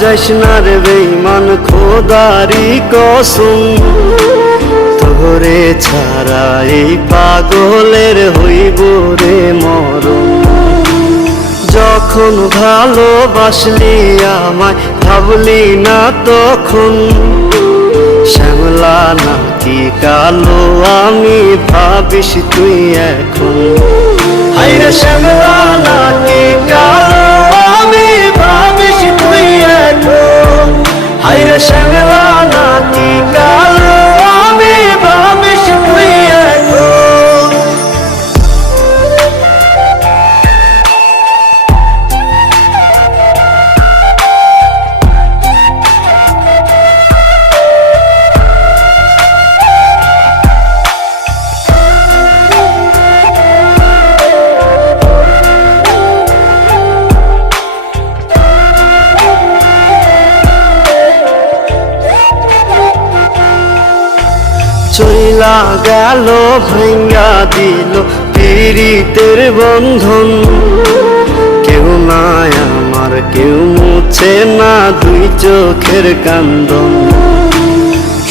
যাইস না রে বেঈমান খোদারি কসম, তোরে ছাড়া এই পাগলের হইব রে মরণ। যখন ভালোবাসলি আমায় ভাবলি না তখন, শ্যামলা নাকি কালো আমি ভাবিস তুই এখন। হায়রে শ্যামলা নাকি কালো আমি ভাবিস তুই এখন। হায়রে শ্যামলা নাকি কালো আমি ভাবিস তুই এখন। চইলা গেল ভাঙ্গা দিল পীড়িতের বন্ধন, কেউ নাই আমার কেউ মুছে না দুই চোখের কান্দন।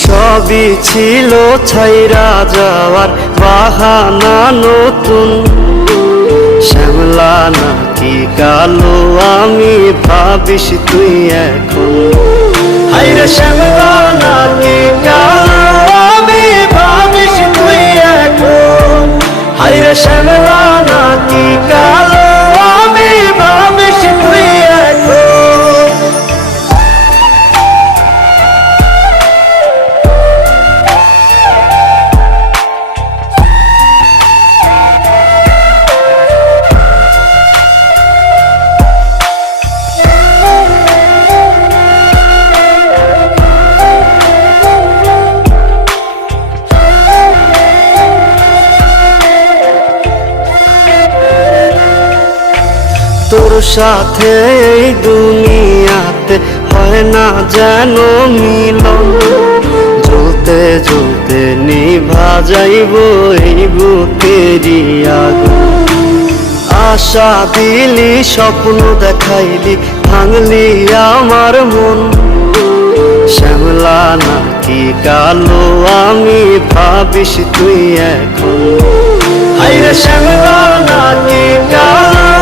সবই ছিল ছাইরা যাওয়ার বাহানা নতুন, শ্যামলা নাকি কালো আমি ভাবিস তুই এখন। হায়রে শ্যামলা নাকি কালো আমি ভাবিস তুই এখন। হায়রে শ্যামলা নাকি কালো আমি ভাবিস তুই এখন। তোর সাথে এই দুনিয়াতে হয় না যেন মিলন, জ্বলতে জ্বলতে নিভা যাইব এই বুকেরই আগুন। আশা দিলি স্বপ্ন দেখাইলি ভাঙলি আমার মন, শ্যামলা নাকি কালো আমি ভাবিস তুই এখন। হায়রে শ্যামলা নাকি কালো